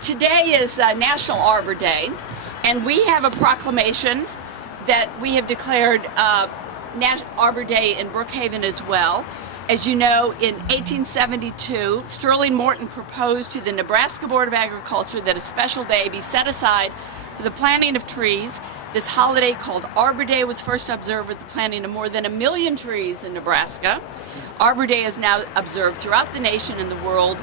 Today is National Arbor Day, and we have a proclamation that we have declared Arbor Day in Brookhaven as well. As you know, in 1872, Sterling Morton proposed to the Nebraska Board of Agriculture that a special day be set aside for the planting of trees. This holiday called Arbor Day was first observed with the planting of more than 1 million trees in Nebraska. Arbor Day is now observed throughout the nation and the world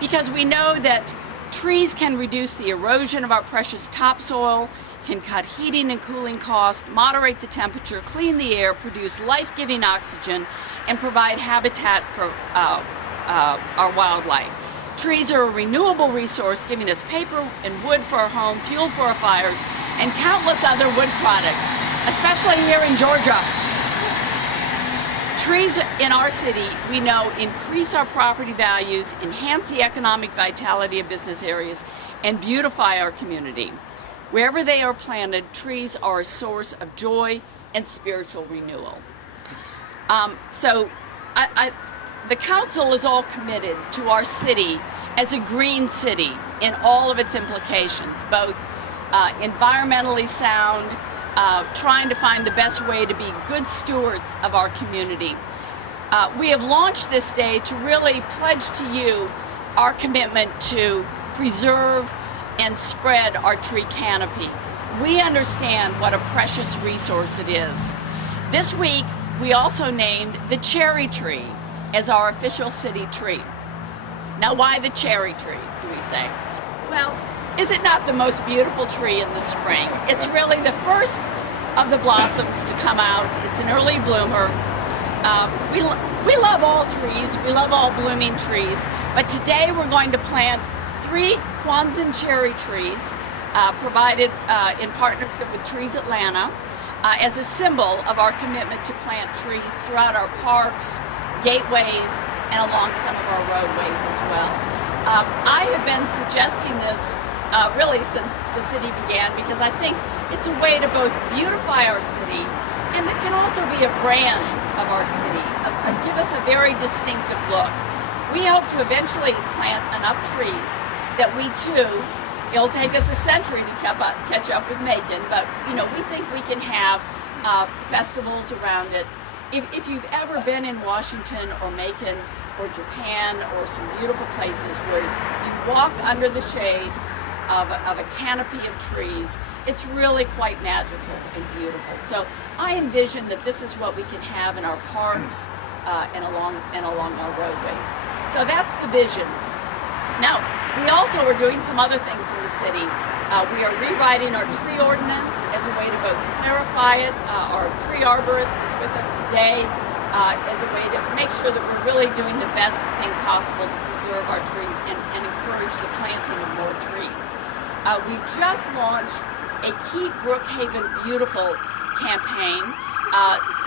because we know that trees can reduce the erosion of our precious topsoil, can cut heating and cooling costs, moderate the temperature, clean the air, produce life-giving oxygen, and provide habitat for our wildlife. Trees are a renewable resource, giving us paper and wood for our home, fuel for our fires, and countless other wood products, especially here in Georgia. Trees in our city, we know, increase our property values, enhance the economic vitality of business areas, and beautify our community. Wherever they are planted, trees are a source of joy and spiritual renewal. The council is all committed to our city as a green city in all of its implications, both environmentally sound, trying to find the best way to be good stewards of our community. We have launched this day to really pledge to you our commitment to preserve and spread our tree canopy. We understand what a precious resource it is. This week, we also named the cherry tree as our official city tree. Now, why the cherry tree, do we say? Well, is it not the most beautiful tree in the spring? It's really the first of the blossoms to come out. It's an early bloomer. We love all trees. We love all blooming trees. But today we're going to plant 3 Kwanzan cherry trees provided in partnership with Trees Atlanta as a symbol of our commitment to plant trees throughout our parks, gateways, and along some of our roadways as well. I have been suggesting this really since the city began because I think it's a way to both beautify our city and it can also be a brand of our city, give us a very distinctive look. We hope to eventually plant enough trees that we too, it'll take us a century to catch up with Macon, but we think we can have festivals around it. If you've ever been in Washington or Macon or Japan or some beautiful places where you walk under the shade of a canopy of trees, it's really quite magical and beautiful. So I envision that this is what we can have in our parks and along our roadways. So that's the vision. Now, we also are doing some other things in the city. We are rewriting our tree ordinance as a way to both clarify it. Our tree arborist is with us today as a way to make sure that we're really doing the best thing possible to preserve our trees and encourage the planting of more trees. We just launched a Keep Brookhaven Beautiful campaign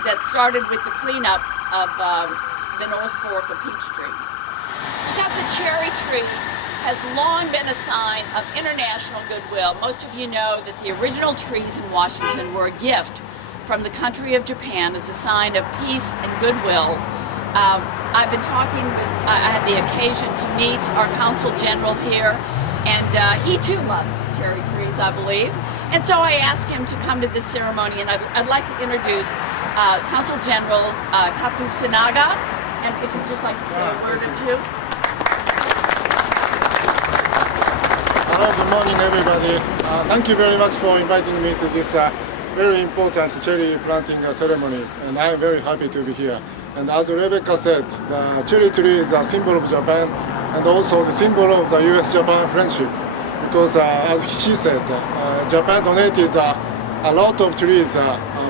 that started with the cleanup of the North Fork of Peachtree. Because the cherry tree has long been a sign of international goodwill. Most of you know that the original trees in Washington were a gift from the country of Japan as a sign of peace and goodwill. I've been talking with, I had the occasion to meet our Consul General here, and he too loves cherry trees, I believe. And so I asked him to come to this ceremony, and I'd like to introduce Consul General Katsushinaga, and if you'd just like to say a word or two. Hello, good morning everybody. Thank you very much for inviting me to this very important cherry planting ceremony, and I'm very happy to be here. And as Rebecca said, the cherry tree is a symbol of Japan and also the symbol of the US-Japan friendship, because as she said, Japan donated a lot of trees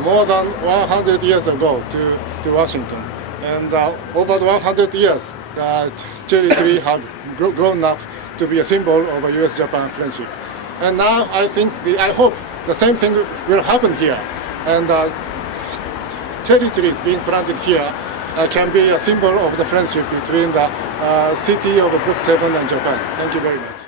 more than 100 years ago to Washington. And over the 100 years, the cherry tree have grown up to be a symbol of a US-Japan friendship. And now I hope the same thing will happen here. And cherry trees being planted here can be a symbol of the friendship between the city of Brookhaven and Japan. Thank you very much.